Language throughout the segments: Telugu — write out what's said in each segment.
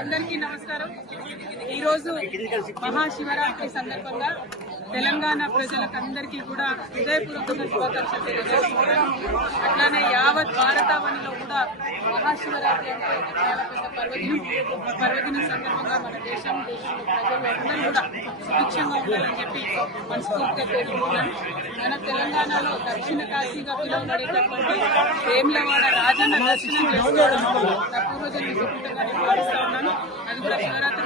అందరికీ నమస్కారం. ఈరోజు మహాశివరాత్రి సందర్భంగా తెలంగాణ ప్రజలకందరికీ కూడా హృదయపూర్వకంగా శుభాకాంక్షలు తెలియజేస్తున్నాను. అట్లానే యావత్ భారతావనిలో కూడా మహాశివరాత్రి అంటే చాలా పెద్ద పర్వదినం సందర్భంగా మన దేశంలో ప్రజలు అందరూ కూడా సుభిక్షంగా ఉండాలని చెప్పి మనస్ఫూర్తిగా కోరుకుంటున్నాను. మన తెలంగాణలో దక్షిణ కాశీగా పిలువబడేటటువంటి వేములవాడ రాజన్న దర్శనం చేసుకోవడం నా పూర్వజన్మ సుకృతంగా నేను భావిస్తా ఉన్నాను. అది కూడా శివరాత్రి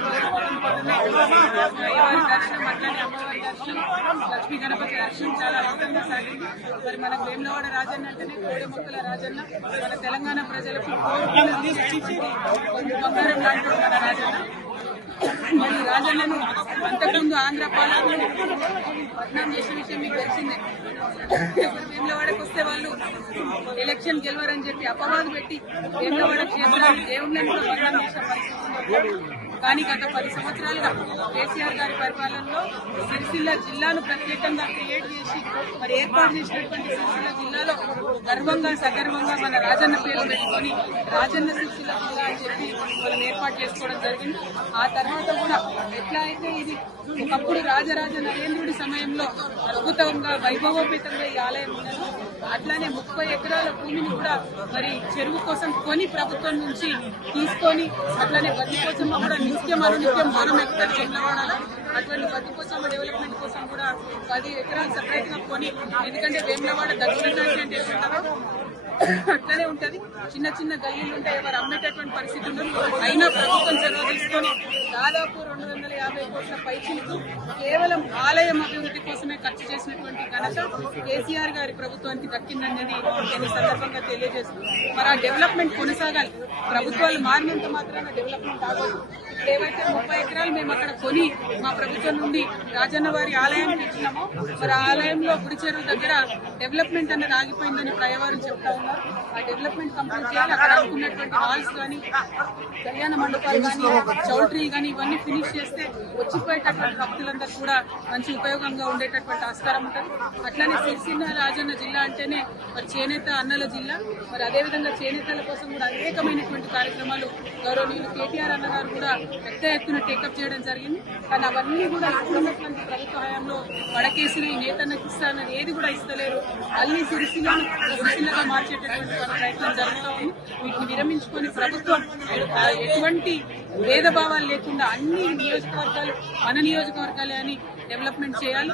అయ్యవారి దర్శనం, అట్లానే అమ్మవారి దర్శనం, లక్ష్మీ గణపతి దర్శనం చాలా అద్భుతంగా సాగింది. మరి మన వేములవాడ రాజన్న అంటేనే కోడి మొక్కల రాజన్న, మన తెలంగాణ ప్రజలకు బంగారం లాంటి మన రాజన్న. మరి రాజన్నను అంతకుముందు ఆంధ్ర పాలకులు బద్నాం చేసిన విషయం మీకు తెలిసిందే. వేములవాడకు వస్తే వాళ్ళు ఎలక్షన్ గెలవరని చెప్పి అపవాదు పెట్టి వేములవాడ క్షేత్రాన్ని దేవుళ్ళని కూడా బద్నాం చేసిన పరిస్థితి. కానీ గత 10 సంవత్సరాలుగా కేసీఆర్ గారి పరిపాలనలో సిరిసిల్ల జిల్లాను ప్రత్యేకంగా క్రియేట్ చేసి మరి ఏర్పాటు చేసినటువంటి సిరిసిల్ల జిల్లాలో గర్వంగా సగర్వంగా మన రాజన్న పేరు పెట్టుకొని రాజన్న సిరిసిల్ల జిల్లా అని చెప్పి మనం ఏర్పాటు చేసుకోవడం జరిగింది. ఆ తర్వాత కూడా ఎట్లా అయితే ఇది ఒకప్పుడు రాజరాజ నరేంద్రుడి సమయంలో అద్భుతంగా వైభవోపేతంగా ఈ ఆలయం ఉన్నదో అట్లానే 30 ఎకరాల భూమిని కూడా మరి చెరువు కోసం కొని ప్రభుత్వం నుంచి తీసుకొని అట్లానే బతికోసమ్మ కూడా నిత్యం అనునిత్యం మనం ఎక్కడ వేములవాడలో అటువంటి బతికోసమ్మ డెవలప్మెంట్ కోసం కూడా 10 ఎకరాలు సపరేట్ గా కొని, ఎందుకంటే వేములవాడ దక్షిణ కాశీ అంటే ఎట్లుంటారో అట్లనే ఉంటది. చిన్న చిన్న గల్లీలు ఉంటాయి, ఎవరు అమ్మేటటువంటి పరిస్థితి ఉండదు. అయినా ప్రభుత్వం చొరవ తీసుకొని దాదాపు 250 కోట్ల పైచిలకు కేవలం ఆలయం అభివృద్ధి కోసమే ఖర్చు చేసినటువంటి ఘనత కేసీఆర్ గారి ప్రభుత్వానికి దక్కిందనేది నేను సందర్భంగా తెలియజేస్తున్నాను. మరి ఆ డెవలప్మెంట్ కొనసాగాలి. ప్రభుత్వాలు మారినంత మాత్రాన డెవలప్మెంట్ ఆగదు. ఏవైతే 30 ఎకరాలు మేము అక్కడ కొని మా ప్రభుత్వం నుండి రాజన్న వారి ఆలయానికి ఇచ్చినామో మరి ఆలయంలో గుడి చెరువు దగ్గర డెవలప్మెంట్ అనేది ఆగిపోయిందని ప్రయవారు చెప్తా ఉన్నారు. ఆ డెవలప్మెంట్ కంప్లీట్ చేయాలి. అక్కడ అనుకున్నటువంటి హాల్స్ కానీ, కళ్యాణ మండపాలు కానీ, చౌల్ట్రీ కానీ ఇవన్నీ ఫినిష్ చేస్తే వచ్చిపోయేటటువంటి భక్తులందరూ కూడా మంచి ఉపయోగంగా ఉండేటటువంటి ఆస్కారం ఉంటుంది. అట్లానే సిరిసిల్ల రాజన్న జిల్లా అంటేనే మరి చేనేత అన్నల జిల్లా. మరి అదేవిధంగా చేనేతల కోసం కూడా అనేకమైనటువంటి కార్యక్రమాలు గౌరవనీయులు కేటీఆర్ అన్న గారు కూడా పెద్ద ఎత్తున టేకప్ చేయడం జరిగింది. కానీ అవన్నీ కూడా ఇస్తున్నటువంటి ప్రభుత్వ హయాంలో వడకేసిన ఈ నేతన్నకి ఇస్తానని ఏది కూడా ఇస్తలేరు. మళ్ళీ సిరిసిల్లగా మార్చేటటువంటి ప్రయత్నం జరుగుతూ ఉంది. వీటిని విరమించుకొని ప్రభుత్వం ఎటువంటి భేదభావాలు లేకుండా అన్ని నియోజకవర్గాలు మన నియోజకవర్గాలే అని డెవలప్మెంట్ చేయాలి.